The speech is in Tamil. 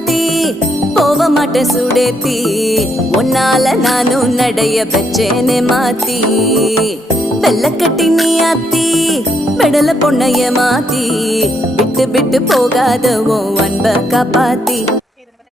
மாத்தி போக மாட்டேன் சுடேத்தி உன்னால நானும் நடைய வச்சேனே மாத்தி வெள்ளக்கட்டி நீ ஆத்தி பெடல பொண்ணைய மாத்தி விட்டு விட்டு போகாத உன் அன்ப காப்பாத்தி